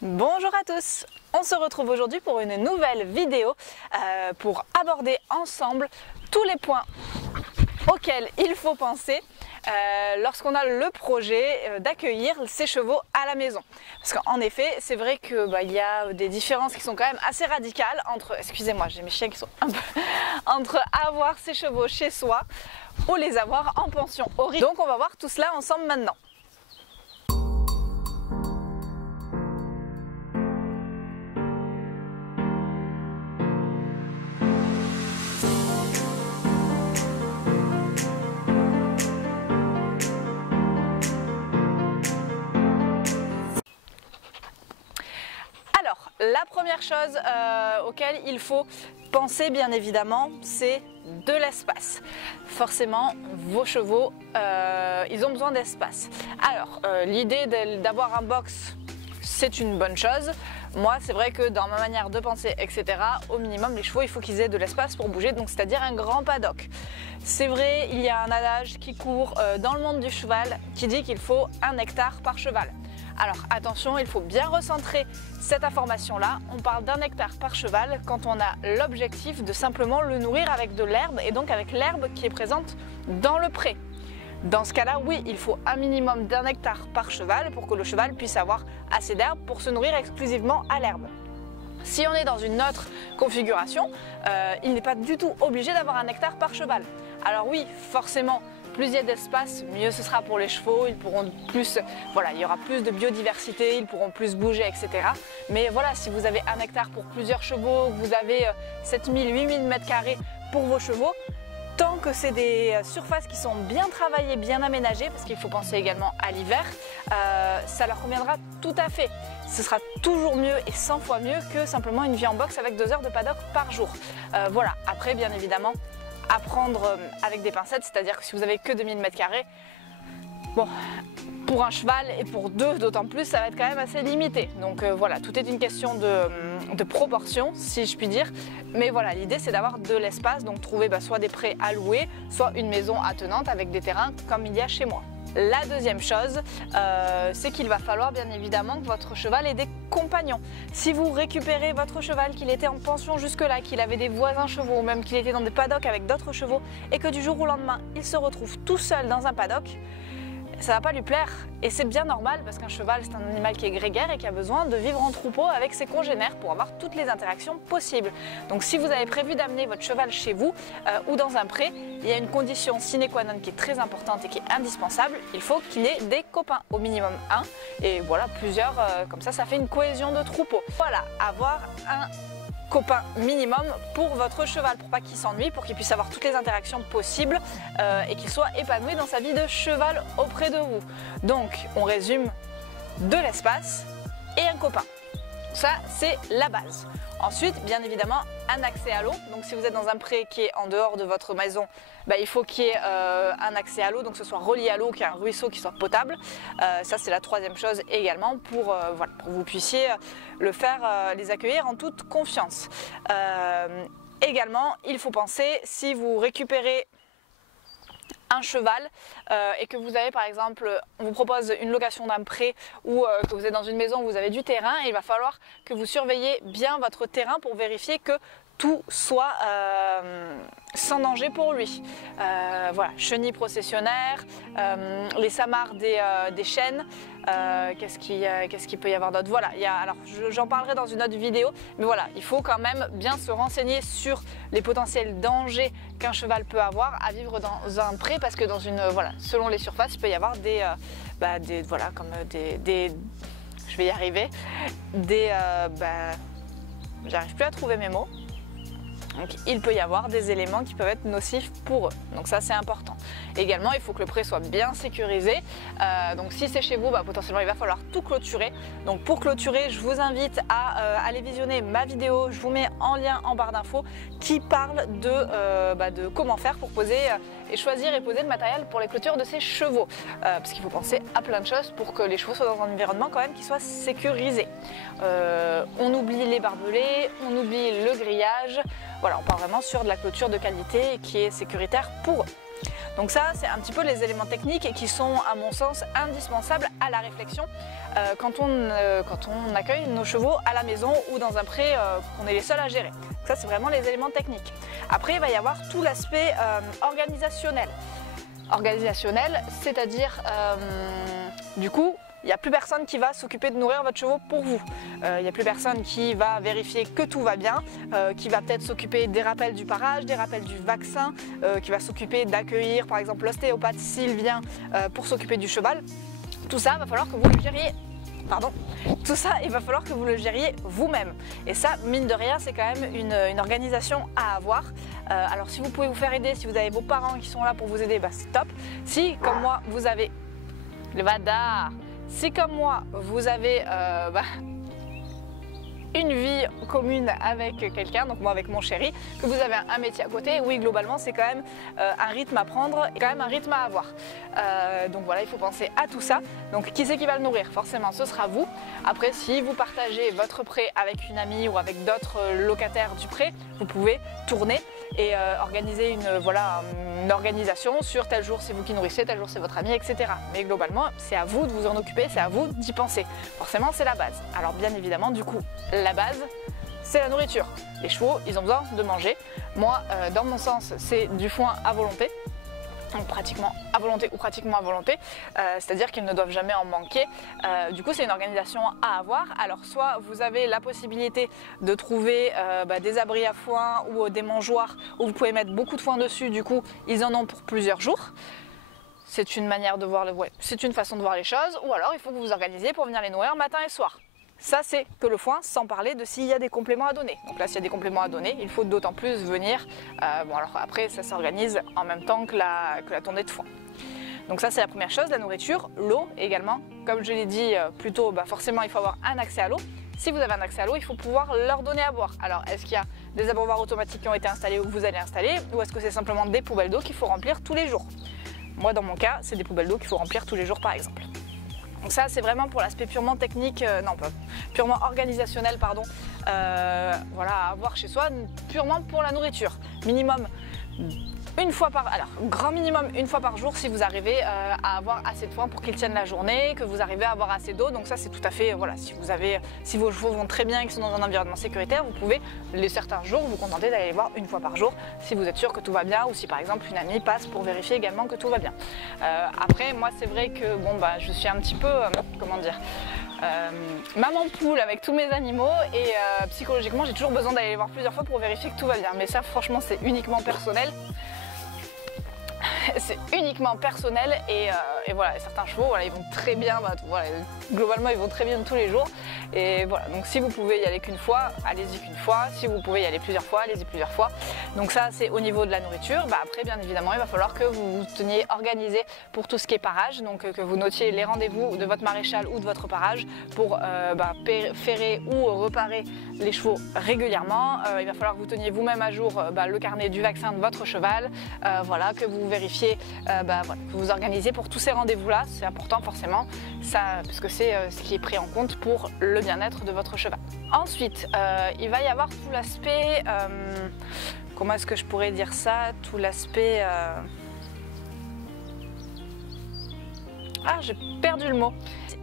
Bonjour à tous, on se retrouve aujourd'hui pour une nouvelle vidéo pour aborder ensemble tous les points auxquels il faut penser lorsqu'on a le projet d'accueillir ses chevaux à la maison. Parce qu'en effet, c'est vrai qu'il y a des différences qui sont quand même assez radicales entre, excusez-moi, j'ai mes chiens qui sont un peu, entre avoir ses chevaux chez soi ou les avoir en pension. Donc on va voir tout cela ensemble maintenant. Alors, la première chose auquel il faut penser bien évidemment, c'est de l'espace. Forcément, vos chevaux, ils ont besoin d'espace. Alors, l'idée d'avoir un box, c'est une bonne chose. Moi, c'est vrai que dans ma manière de penser, etc., au minimum, les chevaux, il faut qu'ils aient de l'espace pour bouger, donc c'est-à-dire un grand paddock. C'est vrai, il y a un adage qui court dans le monde du cheval qui dit qu'il faut 1 hectare par cheval. Alors attention, il faut bien recentrer cette information-là. On parle d'1 hectare par cheval quand on a l'objectif de simplement le nourrir avec de l'herbe et donc avec l'herbe qui est présente dans le pré. Dans ce cas-là, oui, il faut un minimum d'1 hectare par cheval pour que le cheval puisse avoir assez d'herbe pour se nourrir exclusivement à l'herbe. Si on est dans une autre configuration, il n'est pas du tout obligé d'avoir 1 hectare par cheval. Alors oui, forcément, plus il y a d'espace, mieux ce sera pour les chevaux, ils pourront plus, voilà, il y aura plus de biodiversité, ils pourront plus bouger, etc. Mais voilà, si vous avez 1 hectare pour plusieurs chevaux, que vous avez 7000, 8000 m² pour vos chevaux, tant que c'est des surfaces qui sont bien travaillées, bien aménagées, parce qu'il faut penser également à l'hiver, ça leur conviendra tout à fait. Ce sera toujours mieux et 100 fois mieux que simplement une vie en box avec 2 heures de paddock par jour. Voilà, après bien évidemment, à prendre avec des pincettes, c'est-à-dire que si vous avez que 2000 m², bon, pour un cheval et pour 2 d'autant plus, ça va être quand même assez limité. Donc voilà, tout est une question de proportion, si je puis dire. Mais voilà, l'idée c'est d'avoir de l'espace, donc trouver soit des prés à louer, soit une maison attenante avec des terrains comme il y a chez moi. La deuxième chose, c'est qu'il va falloir bien évidemment que votre cheval ait des compagnons. Si vous récupérez votre cheval, qu'il était en pension jusque-là, qu'il avait des voisins chevaux, ou même qu'il était dans des paddocks avec d'autres chevaux, et que du jour au lendemain, il se retrouve tout seul dans un paddock, ça va pas lui plaire. Et c'est bien normal parce qu'un cheval, c'est un animal qui est grégaire et qui a besoin de vivre en troupeau avec ses congénères pour avoir toutes les interactions possibles. Donc si vous avez prévu d'amener votre cheval chez vous ou dans un pré, il y a une condition sine qua non qui est très importante et qui est indispensable. Il faut qu'il ait des copains, au minimum 1. Et voilà, plusieurs, comme ça fait une cohésion de troupeau. Voilà, avoir un copain minimum pour votre cheval, pour pas qu'il s'ennuie, pour qu'il puisse avoir toutes les interactions possibles et qu'il soit épanoui dans sa vie de cheval auprès de vous. Donc on résume, de l'espace et un copain. Ça c'est la base. Ensuite, bien évidemment, un accès à l'eau. Donc si vous êtes dans un pré qui est en dehors de votre maison, il faut qu'il y ait un accès à l'eau, donc que ce soit relié à l'eau, qu'il y ait un ruisseau qui soit potable. Ça c'est la troisième chose également pour, voilà, pour que vous puissiez les accueillir en toute confiance. Également, il faut penser, si vous récupérez un cheval et que vous avez par exemple, on vous propose une location d'un pré ou que vous êtes dans une maison où vous avez du terrain, il va falloir que vous surveillez bien votre terrain pour vérifier que tout soit sans danger pour lui. Voilà, chenilles processionnaires, les samarres des chênes, qu'est-ce qu'il peut y avoir d'autre? Voilà, alors j'en parlerai dans une autre vidéo, mais voilà, il faut quand même bien se renseigner sur les potentiels dangers qu'un cheval peut avoir à vivre dans un pré, parce que dans voilà, selon les surfaces, il peut y avoir voilà, comme je vais y arriver, j'arrive plus à trouver mes mots. Donc il peut y avoir des éléments qui peuvent être nocifs pour eux, donc ça c'est important. Également, il faut que le pré soit bien sécurisé, donc si c'est chez vous, potentiellement il va falloir tout clôturer. Donc pour clôturer, je vous invite à aller visionner ma vidéo, je vous mets en lien en barre d'infos, qui parle de comment faire pour poser et choisir et poser le matériel pour les clôtures de ces chevaux, parce qu'il faut penser à plein de choses pour que les chevaux soient dans un environnement quand même qui soit sécurisé. On oublie les barbelés, on oublie le grillage. Voilà, on part vraiment sur de la clôture de qualité qui est sécuritaire pour eux. Donc ça, c'est un petit peu les éléments techniques qui sont, à mon sens, indispensables à la réflexion quand on accueille nos chevaux à la maison ou dans un pré qu'on est les seuls à gérer. Donc ça, c'est vraiment les éléments techniques. Après, il va y avoir tout l'aspect organisationnel. Organisationnel, c'est-à-dire, du coup, il n'y a plus personne qui va s'occuper de nourrir votre cheval pour vous. Il n'y a plus personne qui va vérifier que tout va bien, qui va peut-être s'occuper des rappels du parage, des rappels du vaccin, qui va s'occuper d'accueillir par exemple l'ostéopathe s'il vient pour s'occuper du cheval. Tout ça, il va falloir que vous le gériez. Tout ça, il va falloir que vous le gériez vous-même. Et ça, mine de rien, c'est quand même une organisation à avoir. Alors si vous pouvez vous faire aider, si vous avez vos parents qui sont là pour vous aider, bah, c'est top. Si, comme moi, vous avez... Le vadar. Si comme moi, vous avez une vie commune avec quelqu'un, donc moi avec mon chéri, que vous avez un métier à côté, oui, globalement, c'est quand même un rythme à prendre et quand même un rythme à avoir. Donc voilà, il faut penser à tout ça. Donc qui c'est qui va le nourrir? Forcément, ce sera vous. Après, si vous partagez votre pré avec une amie ou avec d'autres locataires du pré, vous pouvez tourner et organiser une organisation sur tel jour c'est vous qui nourrissez, tel jour c'est votre ami, etc. Mais globalement, c'est à vous de vous en occuper, c'est à vous d'y penser. Forcément, c'est la base. Alors bien évidemment, du coup, la base, c'est la nourriture. Les chevaux, ils ont besoin de manger. Moi, dans mon sens, c'est du foin à volonté. Donc pratiquement à volonté ou pratiquement à volonté, c'est-à-dire qu'ils ne doivent jamais en manquer. Du coup, c'est une organisation à avoir. Alors soit vous avez la possibilité de trouver des abris à foin ou des mangeoires où vous pouvez mettre beaucoup de foin dessus, du coup ils en ont pour plusieurs jours. C'est une manière de voir c'est une façon de voir les choses, ou alors il faut que vous vous organisiez pour venir les nourrir matin et soir. Ça, c'est que le foin, sans parler de s'il y a des compléments à donner. Donc là, s'il y a des compléments à donner, il faut d'autant plus venir. Bon, alors après, ça s'organise en même temps que la tournée de foin. Donc ça, c'est la première chose, la nourriture. L'eau également. Comme je l'ai dit plus tôt, forcément, il faut avoir un accès à l'eau. Si vous avez un accès à l'eau, il faut pouvoir leur donner à boire. Alors, est-ce qu'il y a des abreuvoirs automatiques qui ont été installés ou que vous allez installer, ou est-ce que c'est simplement des poubelles d'eau qu'il faut remplir tous les jours? Moi, dans mon cas, c'est des poubelles d'eau qu'il faut remplir tous les jours, par exemple. Donc ça, c'est vraiment pour l'aspect purement technique, purement organisationnel, pardon, à avoir chez soi, purement pour la nourriture. Minimum grand minimum une fois par jour si vous arrivez à avoir assez de foin pour qu'ils tiennent la journée, que vous arrivez à avoir assez d'eau. Donc ça, c'est tout à fait, si vos chevaux vont très bien et qu'ils sont dans un environnement sécuritaire, vous pouvez certains jours vous contenter d'aller les voir une fois par jour si vous êtes sûr que tout va bien, ou si par exemple une amie passe pour vérifier également que tout va bien. Après, moi, c'est vrai que je suis un petit peu, maman poule avec tous mes animaux, et psychologiquement, j'ai toujours besoin d'aller les voir plusieurs fois pour vérifier que tout va bien. Mais ça, franchement, c'est uniquement personnel. C'est uniquement personnel, et voilà, certains chevaux, ils vont très bien, globalement ils vont très bien tous les jours, et voilà, donc si vous pouvez y aller qu'une fois, allez-y qu'une fois, si vous pouvez y aller plusieurs fois, allez-y plusieurs fois. Donc ça, c'est au niveau de la nourriture. Après, bien évidemment, il va falloir que vous vous teniez organisé pour tout ce qui est parage, donc que vous notiez les rendez-vous de votre maréchal ou de votre parage pour ferrer ou reparer les chevaux régulièrement. Il va falloir que vous teniez vous-même à jour le carnet du vaccin de votre cheval, que vous vérifiez, que vous organisez pour tous ces rendez-vous-là. C'est important forcément, parce que c'est ce qui est pris en compte pour le bien-être de votre cheval. Ensuite, il va y avoir tout l'aspect, comment est-ce que je pourrais dire ça, tout l'aspect... j'ai perdu le mot.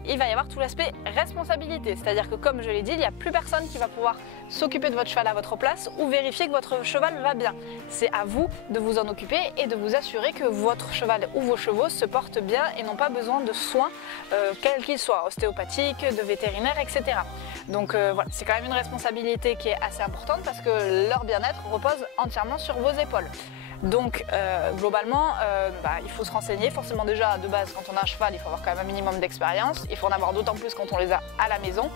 Il va y avoir tout l'aspect responsabilité, c'est-à-dire que comme je l'ai dit, il n'y a plus personne qui va pouvoir s'occuper de votre cheval à votre place ou vérifier que votre cheval va bien. C'est à vous de vous en occuper et de vous assurer que votre cheval ou vos chevaux se portent bien et n'ont pas besoin de soins, quels qu'ils soient, ostéopathiques, de vétérinaires, etc. Donc voilà, c'est quand même une responsabilité qui est assez importante parce que leur bien-être repose entièrement sur vos épaules. Donc globalement, il faut se renseigner. Forcément, déjà de base, quand on a un cheval, il faut avoir quand même un minimum d'expérience. Il faut en avoir d'autant plus quand on les a à la maison.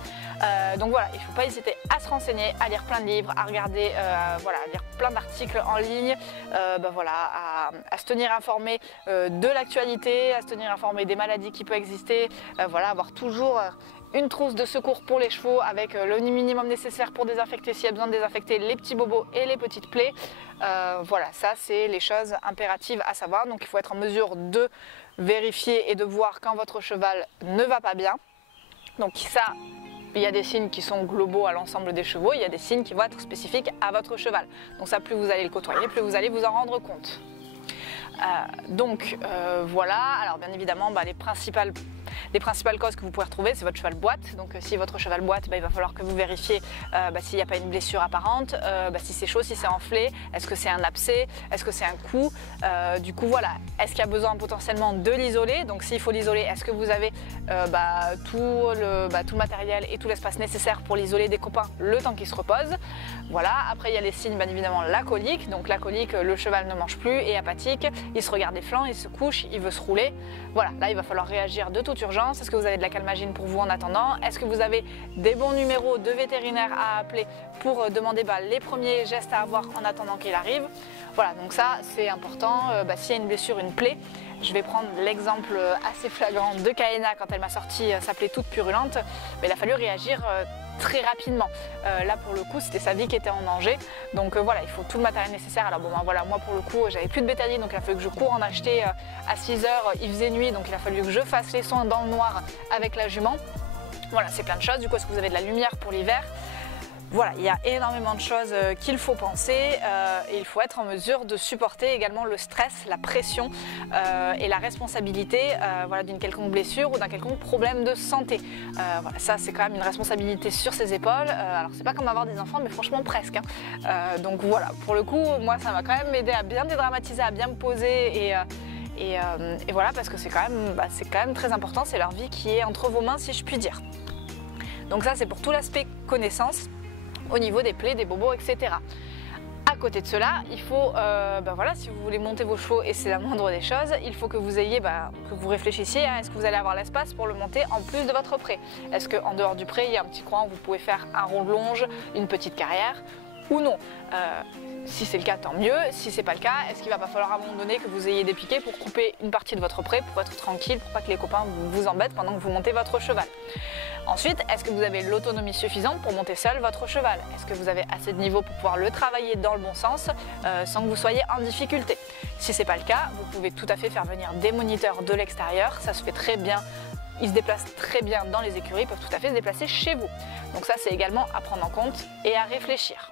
Donc voilà, il ne faut pas hésiter à se renseigner, à lire plein de livres, à regarder, à lire plein d'articles en ligne, à se tenir informé de l'actualité, à se tenir informé des maladies qui peuvent exister, avoir toujours une trousse de secours pour les chevaux avec le minimum nécessaire pour désinfecter s'il y a besoin de désinfecter les petits bobos et les petites plaies. Ça c'est les choses impératives à savoir. Donc il faut être en mesure de vérifier et de voir quand votre cheval ne va pas bien. Donc ça, il y a des signes qui sont globaux à l'ensemble des chevaux, il y a des signes qui vont être spécifiques à votre cheval. Donc ça, plus vous allez le côtoyer, plus vous allez vous en rendre compte. Voilà, alors bien évidemment les principales causes que vous pouvez retrouver, c'est votre cheval boite. Donc si votre cheval boite, il va falloir que vous vérifiez s'il n'y a pas une blessure apparente, si c'est chaud, si c'est enflé, est-ce que c'est un abcès, est-ce que c'est un coup. Du coup voilà, est-ce qu'il y a besoin potentiellement de l'isoler? Donc s'il faut l'isoler, est-ce que vous avez tout le matériel et tout l'espace nécessaire pour l'isoler des copains le temps qu'il se repose? Voilà, après il y a les signes, bien évidemment la colique. Donc la colique, le cheval ne mange plus, est apathique, il se regarde les flancs, il se couche, il veut se rouler. Voilà, là il va falloir réagir de toute urgence. Est-ce que vous avez de la calmagine pour vous en attendant? Est-ce que vous avez des bons numéros de vétérinaires à appeler pour demander les premiers gestes à avoir en attendant qu'il arrive? Voilà, donc ça c'est important. S'il y a une blessure, une plaie, je vais prendre l'exemple assez flagrant de Kaena quand elle m'a sorti sa plaie toute purulente. Il a fallu réagir très rapidement. Là pour le coup c'était sa vie qui était en danger, donc voilà, il faut tout le matériel nécessaire. Alors voilà, moi pour le coup j'avais plus de bétaline, donc il a fallu que je cours en acheter à 6 h, il faisait nuit, donc il a fallu que je fasse les soins dans le noir avec la jument. Voilà, c'est plein de choses. Du coup, est-ce que vous avez de la lumière pour l'hiver? Voilà, il y a énormément de choses qu'il faut penser et il faut être en mesure de supporter également le stress, la pression et la responsabilité d'une quelconque blessure ou d'un quelconque problème de santé. Voilà, ça c'est quand même une responsabilité sur ses épaules. Alors c'est pas comme avoir des enfants, mais franchement presque. Donc voilà, pour le coup, moi ça m'a quand même aidé à bien dédramatiser, à bien me poser et voilà, parce que c'est quand même très important, c'est leur vie qui est entre vos mains, si je puis dire. Donc ça c'est pour tout l'aspect connaissance au niveau des plaies, des bobos, etc. À côté de cela, il faut, si vous voulez monter vos chevaux, et c'est la moindre des choses, il faut que vous ayez, que vous réfléchissiez à est-ce que vous allez avoir l'espace pour le monter en plus de votre pré. Est-ce qu'en dehors du pré, il y a un petit coin où vous pouvez faire un rond de longe, une petite carrière, ou non? Si c'est le cas, tant mieux. Si c'est pas le cas, est-ce qu'il va pas falloir à un moment donné que vous ayez des piquets pour couper une partie de votre pré pour être tranquille, pour pas que les copains vous embêtent pendant que vous montez votre cheval? Ensuite, est-ce que vous avez l'autonomie suffisante pour monter seul votre cheval? Est-ce que vous avez assez de niveau pour pouvoir le travailler dans le bon sens sans que vous soyez en difficulté? Si c'est pas le cas, vous pouvez tout à fait faire venir des moniteurs de l'extérieur, ça se fait très bien. Ils se déplacent très bien dans les écuries, ils peuvent tout à fait se déplacer chez vous. Donc ça, c'est également à prendre en compte et à réfléchir.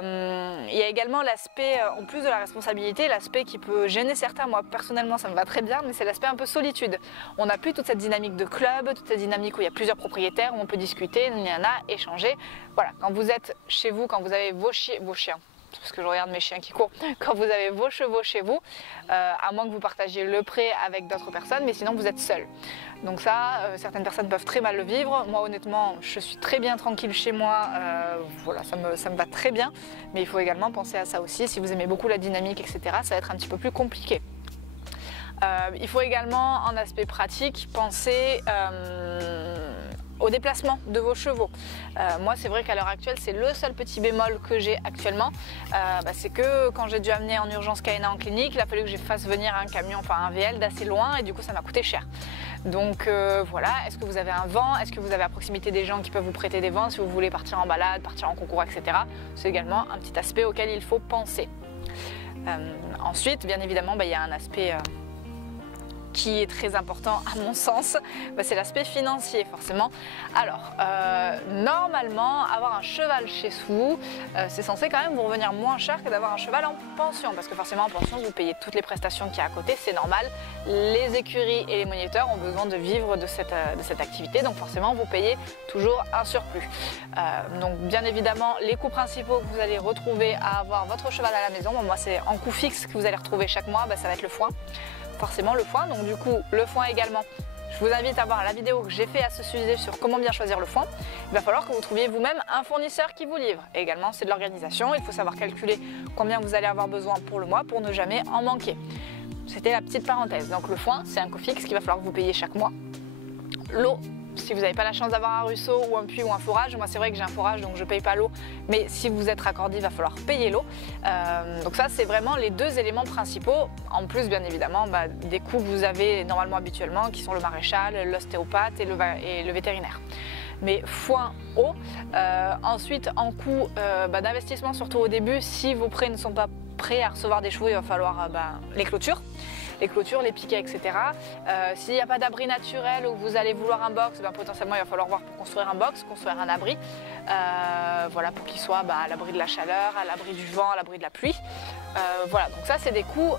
Il y a également l'aspect, en plus de la responsabilité, l'aspect qui peut gêner certains. Moi, personnellement, ça me va très bien, mais c'est l'aspect un peu solitude. On n'a plus toute cette dynamique de club, toute cette dynamique où il y a plusieurs propriétaires, où on peut discuter, échanger. Voilà, quand vous êtes chez vous, quand vous avez vos chiens, parce que je regarde mes chiens qui courent, quand vous avez vos chevaux chez vous, à moins que vous partagiez le pré avec d'autres personnes, mais sinon vous êtes seul. Donc ça, certaines personnes peuvent très mal le vivre. Moi honnêtement, je suis très bien tranquille chez moi, voilà, ça me va très bien. Mais il faut également penser à ça aussi. Si vous aimez beaucoup la dynamique, etc., ça va être un petit peu plus compliqué. Il faut également, en aspect pratique, penser au déplacement de vos chevaux. Moi c'est vrai qu'à l'heure actuelle c'est le seul petit bémol que j'ai actuellement, c'est que quand j'ai dû amener en urgence Kaena en clinique, il a fallu que je fasse venir un camion, enfin un VL d'assez loin, et du coup ça m'a coûté cher. Donc voilà, est-ce que vous avez un vent? Est-ce que vous avez à proximité des gens qui peuvent vous prêter des vents si vous voulez partir en balade, partir en concours, etc. C'est également un petit aspect auquel il faut penser. Ensuite, bien évidemment, il y a un aspect qui est très important à mon sens, c'est l'aspect financier forcément. Alors, normalement, avoir un cheval chez vous, c'est censé quand même vous revenir moins cher que d'avoir un cheval en pension, parce que forcément en pension, vous payez toutes les prestations qu'il y a à côté, c'est normal. Les écuries et les moniteurs ont besoin de vivre de cette activité, donc forcément vous payez toujours un surplus. Donc bien évidemment, les coûts principaux que vous allez retrouver à avoir votre cheval à la maison, moi c'est en coût fixe que vous allez retrouver chaque mois, ça va être le foin. Forcément le foin, donc du coup le foin également. Je vous invite à voir la vidéo que j'ai fait à ce sujet sur comment bien choisir le foin. Il va falloir que vous trouviez vous-même un fournisseur qui vous livre. Et également c'est de l'organisation, il faut savoir calculer combien vous allez avoir besoin pour le mois pour ne jamais en manquer. C'était la petite parenthèse. Donc le foin c'est un coût fixe qu'il va falloir que vous payiez chaque mois. L'eau, si vous n'avez pas la chance d'avoir un ruisseau ou un puits ou un forage, moi c'est vrai que j'ai un forage donc je ne paye pas l'eau, mais si vous êtes raccordé il va falloir payer l'eau. Donc ça c'est vraiment les deux éléments principaux, en plus bien évidemment des coûts que vous avez normalement habituellement qui sont le maréchal, l'ostéopathe et le vétérinaire. Mais foin, eau. Ensuite en coût d'investissement, surtout au début, si vos prés ne sont pas prêts à recevoir des chevaux, il va falloir les clôtures, les piquets, etc. S'il n'y a pas d'abri naturel ou que vous allez vouloir un box, potentiellement il va falloir voir pour construire un box, construire un abri, voilà, pour qu'il soit à l'abri de la chaleur, à l'abri du vent, à l'abri de la pluie. Voilà, donc ça c'est des coûts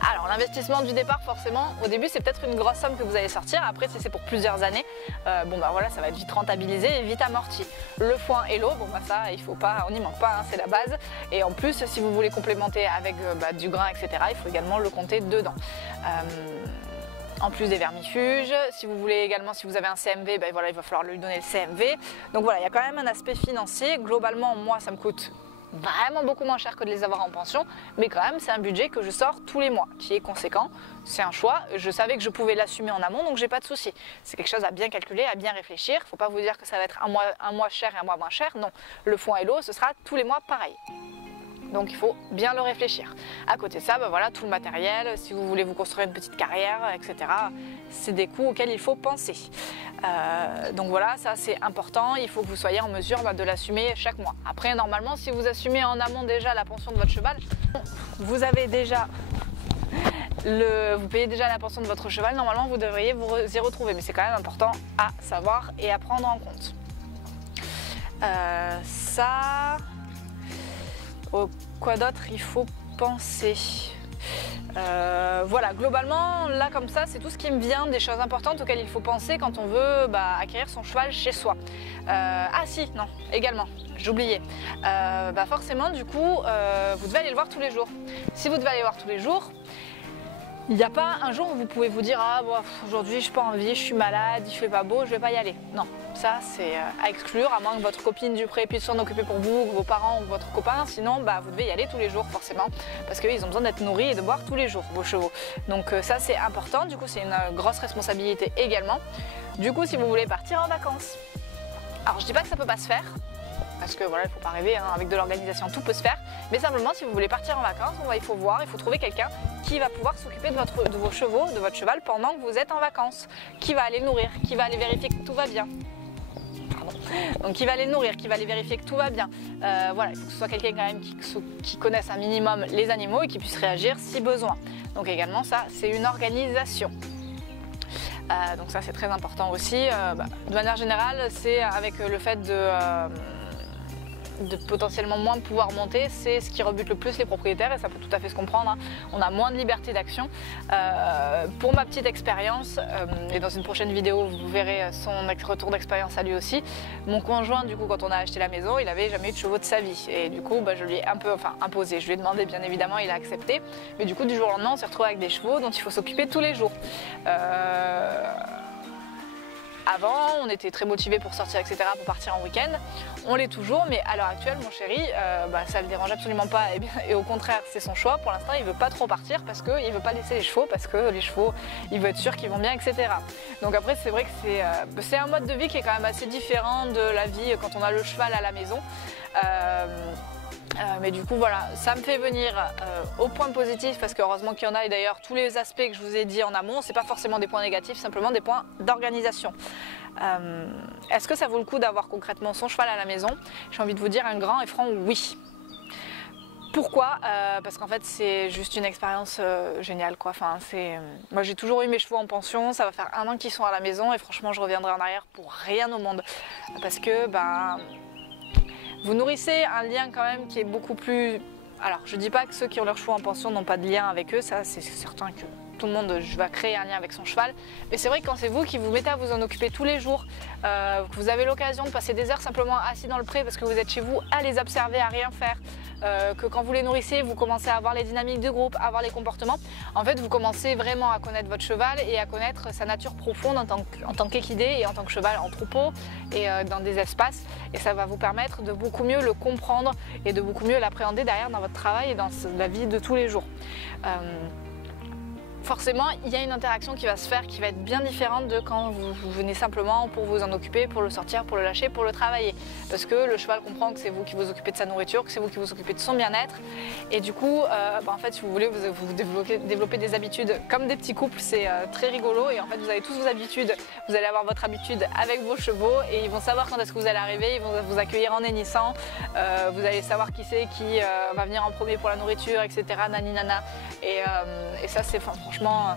Alors l'investissement du départ, forcément, au début c'est peut-être une grosse somme que vous allez sortir. Après si c'est pour plusieurs années, bon bah voilà, ça va être vite rentabilisé et vite amorti. Le foin et l'eau, bon bah ça il faut pas, on n'y manque pas, hein, c'est la base. Et en plus si vous voulez complémenter avec du grain, etc., il faut également le compter dedans. En plus des vermifuges, si vous voulez également, si vous avez un CMV, ben voilà, il va falloir lui donner le CMV. Donc voilà, il y a quand même un aspect financier. Globalement, moi, ça me coûte vraiment beaucoup moins cher que de les avoir en pension, mais quand même, c'est un budget que je sors tous les mois, qui est conséquent. C'est un choix. Je savais que je pouvais l'assumer en amont, donc j'ai pas de souci. C'est quelque chose à bien calculer, à bien réfléchir. Il ne faut pas vous dire que ça va être un mois cher et un mois moins cher. Non, le foin et l'eau, ce sera tous les mois pareil. Donc il faut bien le réfléchir. À côté de ça, ben voilà, tout le matériel, si vous voulez vous construire une petite carrière, etc., c'est des coûts auxquels il faut penser. Donc voilà, ça c'est important, il faut que vous soyez en mesure de l'assumer chaque mois. Après, normalement, si vous assumez en amont déjà la pension de votre cheval, vous avez déjà vous payez déjà la pension de votre cheval, normalement vous devriez vous y retrouver. Mais c'est quand même important à savoir et à prendre en compte. Quoi d'autre il faut penser? Voilà, globalement, là comme ça, c'est tout ce qui me vient des choses importantes auxquelles il faut penser quand on veut acquérir son cheval chez soi. Ah si, non, également, j'oubliais. Forcément, du coup, vous devez aller le voir tous les jours. Si vous devez aller le voir tous les jours, il n'y a pas un jour où vous pouvez vous dire « Ah, bon, aujourd'hui, je n'ai pas envie, je suis malade, il ne fait pas beau, je ne vais pas y aller. » Non, ça, c'est à exclure, à moins que votre copine du pré puisse s'en occuper pour vous, que vos parents ou votre copain. Sinon, vous devez y aller tous les jours, forcément, parce qu'ils ont besoin d'être nourris et de boire tous les jours, vos chevaux. Donc ça, c'est important. Du coup, c'est une grosse responsabilité également. Du coup, si vous voulez partir en vacances, alors je ne dis pas que ça ne peut pas se faire, parce que voilà, il ne faut pas rêver, hein, avec de l'organisation, tout peut se faire. Mais simplement, si vous voulez partir en vacances, il faut trouver quelqu'un qui va pouvoir s'occuper de vos chevaux, de votre cheval pendant que vous êtes en vacances, qui va aller le nourrir, qui va aller vérifier que tout va bien. Pardon. Donc qui va aller le nourrir, qui va aller vérifier que tout va bien. Voilà, il faut que ce soit quelqu'un quand même qui connaisse un minimum les animaux et qui puisse réagir si besoin. Donc également ça, c'est une organisation. Donc ça c'est très important aussi. De manière générale, c'est avec le fait de potentiellement moins pouvoir monter, c'est ce qui rebute le plus les propriétaires et ça peut tout à fait se comprendre, hein. On a moins de liberté d'action. Pour ma petite expérience, et dans une prochaine vidéo vous verrez son retour d'expérience à lui aussi, mon conjoint du coup quand on a acheté la maison, il n'avait jamais eu de chevaux de sa vie et du coup je lui ai imposé, je lui ai demandé bien évidemment, il a accepté, mais du coup du jour au lendemain on s'est retrouvé avec des chevaux dont il faut s'occuper tous les jours. Avant, on était très motivés pour sortir, etc., pour partir en week-end. On l'est toujours, mais à l'heure actuelle, mon chéri, ça ne le dérange absolument pas. Et au contraire, c'est son choix. Pour l'instant, il ne veut pas trop partir parce qu'il ne veut pas laisser les chevaux, parce que les chevaux, il veut être sûr qu'ils vont bien, etc. Donc après, c'est vrai que c'est un mode de vie qui est quand même assez différent de la vie quand on a le cheval à la maison. Mais du coup voilà, ça me fait venir au point positif parce qu'heureusement qu'il y en a et d'ailleurs tous les aspects que je vous ai dit en amont, c'est pas forcément des points négatifs, simplement des points d'organisation. Est-ce que ça vaut le coup d'avoir concrètement son cheval à la maison? J'ai envie de vous dire un grand et franc oui. Pourquoi? Parce qu'en fait c'est juste une expérience géniale quoi. Moi j'ai toujours eu mes chevaux en pension, ça va faire 1 an qu'ils sont à la maison et franchement je reviendrai en arrière pour rien au monde. Parce que vous nourrissez un lien quand même qui est beaucoup plus... Alors, je ne dis pas que ceux qui ont leurs chevaux en pension n'ont pas de lien avec eux, ça c'est certain que tout le monde va créer un lien avec son cheval. Mais c'est vrai que quand c'est vous qui vous mettez à vous en occuper tous les jours, que vous avez l'occasion de passer des heures simplement assis dans le pré parce que vous êtes chez vous, à les observer, à rien faire, que quand vous les nourrissez, vous commencez à avoir les dynamiques de groupe, à avoir les comportements, en fait vous commencez vraiment à connaître votre cheval et à connaître sa nature profonde en tant qu'équidé et en tant que cheval en troupeau et dans des espaces. Et ça va vous permettre de beaucoup mieux le comprendre et de beaucoup mieux l'appréhender derrière dans votre travail et dans la vie de tous les jours. Forcément, il y a une interaction qui va se faire qui va être bien différente de quand vous venez simplement pour vous en occuper, pour le sortir, pour le lâcher, pour le travailler. Parce que le cheval comprend que c'est vous qui vous occupez de sa nourriture, que c'est vous qui vous occupez de son bien-être. Et du coup, en fait, si vous voulez, vous développez des habitudes comme des petits couples, c'est très rigolo. Et en fait, vous avez tous vos habitudes, vous allez avoir votre habitude avec vos chevaux et ils vont savoir quand est-ce que vous allez arriver, ils vont vous accueillir en hennissant. Vous allez savoir qui c'est qui va venir en premier pour la nourriture, etc. Nani nana. Et ça, c'est franchement,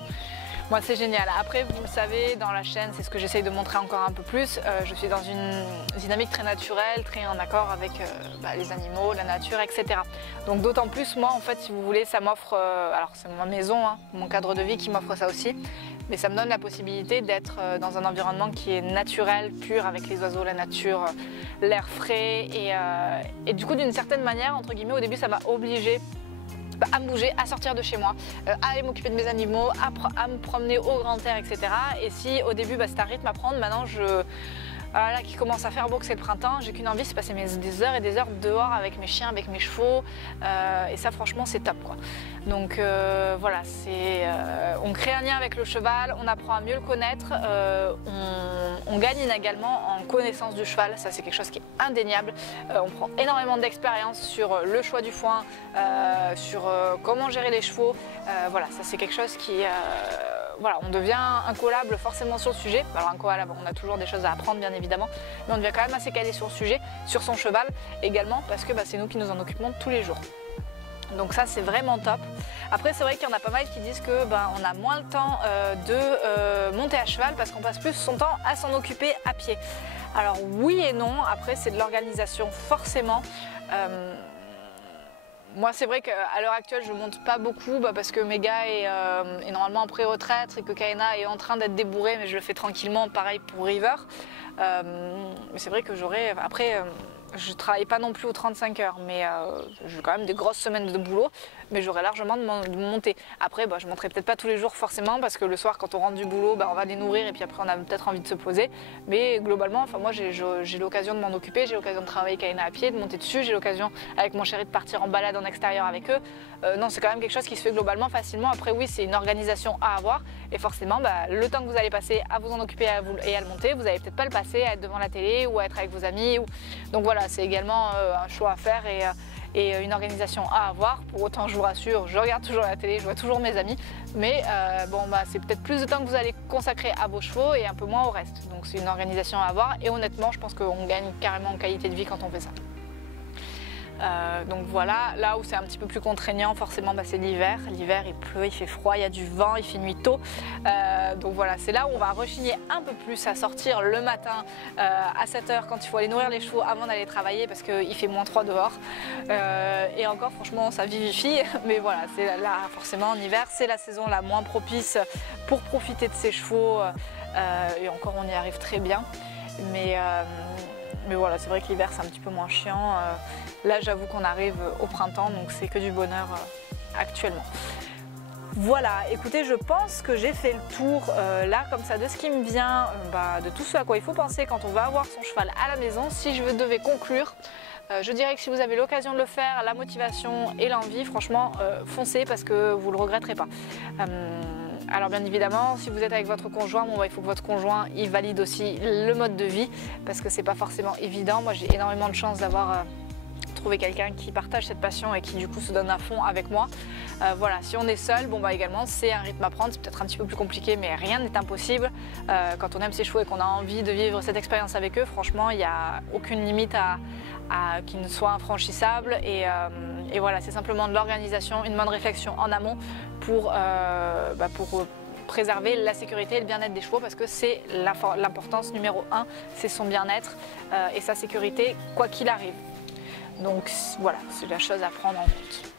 Moi c'est génial. Après vous le savez, dans la chaîne, c'est ce que j'essaye de montrer encore un peu plus. Je suis dans une dynamique très naturelle, très en accord avec les animaux, la nature, etc. Donc d'autant plus moi en fait si vous voulez ça m'offre, alors c'est ma maison, hein, mon cadre de vie qui m'offre ça aussi. Mais ça me donne la possibilité d'être dans un environnement qui est naturel, pur, avec les oiseaux, la nature, l'air frais. Et du coup, d'une certaine manière, entre guillemets, au début, ça m'a obligée à me bouger, à sortir de chez moi, à aller m'occuper de mes animaux, à me promener au grand air, etc. Et si au début, c'est un rythme à prendre, maintenant, là qui commence à faire beau, que c'est le printemps, j'ai qu'une envie, c'est passer des heures et des heures dehors avec mes chiens, avec mes chevaux, et ça franchement c'est top quoi. Donc voilà, on crée un lien avec le cheval, on apprend à mieux le connaître, on gagne également en connaissance du cheval, ça c'est quelque chose qui est indéniable. On prend énormément d'expérience sur le choix du foin, sur comment gérer les chevaux, voilà, ça c'est quelque chose qui... Voilà, on devient incollable forcément sur le sujet. Alors incollable, on a toujours des choses à apprendre bien évidemment, mais on devient quand même assez calé sur le sujet, sur son cheval également, parce que c'est nous qui nous en occupons tous les jours. Donc ça c'est vraiment top. Après c'est vrai qu'il y en a pas mal qui disent que on a moins le temps de monter à cheval parce qu'on passe plus son temps à s'en occuper à pied. Alors oui et non, après c'est de l'organisation forcément. Moi c'est vrai qu'à l'heure actuelle je monte pas beaucoup parce que Méga est normalement en pré-retraite et que Kaena est en train d'être débourrée, mais je le fais tranquillement, pareil pour River. Mais c'est vrai que je travaille pas non plus aux 35 heures, mais j'ai quand même des grosses semaines de boulot, mais j'aurais largement de monter. Après, je monterai peut-être pas tous les jours forcément, parce que le soir, quand on rentre du boulot, on va les nourrir et puis après on a peut-être envie de se poser. Mais globalement, moi j'ai l'occasion de m'en occuper, j'ai l'occasion de travailler Kaena à pied, de monter dessus, j'ai l'occasion avec mon chéri de partir en balade en extérieur avec eux. Non, c'est quand même quelque chose qui se fait globalement facilement. Après oui, c'est une organisation à avoir et forcément, le temps que vous allez passer à vous en occuper et à le monter, vous n'allez peut-être pas le passer à être devant la télé ou à être avec vos amis. Donc voilà, c'est également un choix à faire et une organisation à avoir. Pour autant, je vous rassure, je regarde toujours la télé, je vois toujours mes amis, mais c'est peut-être plus de temps que vous allez consacrer à vos chevaux et un peu moins au reste. Donc c'est une organisation à avoir et honnêtement, je pense qu'on gagne carrément en qualité de vie quand on fait ça. Donc voilà, là où c'est un petit peu plus contraignant forcément c'est l'hiver. L'hiver il pleut, il fait froid, il y a du vent, il fait nuit tôt. Donc voilà, c'est là où on va rechigner un peu plus à sortir le matin à 7 h quand il faut aller nourrir les chevaux avant d'aller travailler parce qu'il fait -3 dehors. Et encore franchement ça vivifie, mais voilà, c'est là forcément en hiver, c'est la saison la moins propice pour profiter de ses chevaux. Et encore on y arrive très bien. Mais voilà, c'est vrai que l'hiver c'est un petit peu moins chiant. Là j'avoue qu'on arrive au printemps, donc c'est que du bonheur actuellement. Voilà, écoutez, je pense que j'ai fait le tour là comme ça de ce qui me vient, de tout ce à quoi il faut penser quand on va avoir son cheval à la maison. Si je devais conclure, je dirais que si vous avez l'occasion de le faire, la motivation et l'envie, franchement, foncez parce que vous ne le regretterez pas. Alors bien évidemment, si vous êtes avec votre conjoint, il faut que votre conjoint il valide aussi le mode de vie parce que c'est pas forcément évident. Moi j'ai énormément de chance d'avoir trouvé quelqu'un qui partage cette passion et qui du coup se donne à fond avec moi. Voilà, si on est seul, également c'est un rythme à prendre, c'est peut-être un petit peu plus compliqué mais rien n'est impossible. Quand on aime ses chevaux et qu'on a envie de vivre cette expérience avec eux, franchement il n'y a aucune limite qui ne soit infranchissable et voilà, c'est simplement de l'organisation, une bonne réflexion en amont pour préserver la sécurité et le bien-être des chevaux parce que c'est l'importance numéro 1, c'est son bien-être et sa sécurité quoi qu'il arrive. Donc voilà, c'est la chose à prendre en compte.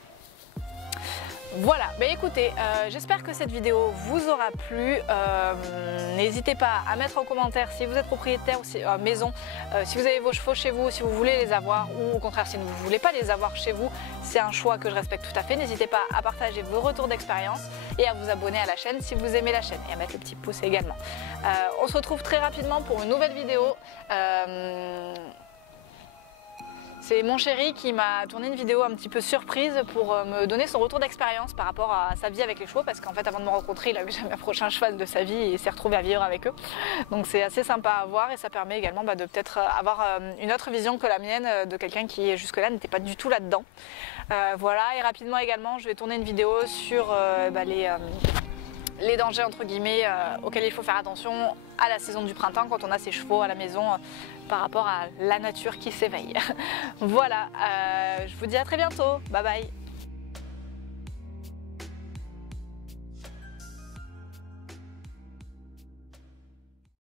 Voilà, écoutez, j'espère que cette vidéo vous aura plu. N'hésitez pas à mettre en commentaire si vous êtes propriétaire ou maison, si vous avez vos chevaux chez vous, si vous voulez les avoir ou au contraire si vous ne voulez pas les avoir chez vous, c'est un choix que je respecte tout à fait. N'hésitez pas à partager vos retours d'expérience et à vous abonner à la chaîne si vous aimez la chaîne et à mettre le petit pouce également. On se retrouve très rapidement pour une nouvelle vidéo. C'est mon chéri qui m'a tourné une vidéo un petit peu surprise pour me donner son retour d'expérience par rapport à sa vie avec les chevaux parce qu'en fait avant de me rencontrer il avait jamais approché un cheval de sa vie et s'est retrouvé à vivre avec eux. Donc c'est assez sympa à voir et ça permet également de peut-être avoir une autre vision que la mienne de quelqu'un qui jusque-là n'était pas du tout là-dedans. Voilà, et rapidement également je vais tourner une vidéo sur les dangers entre guillemets auxquels il faut faire attention à la saison du printemps quand on a ses chevaux à la maison par rapport à la nature qui s'éveille. Voilà, je vous dis à très bientôt, bye bye.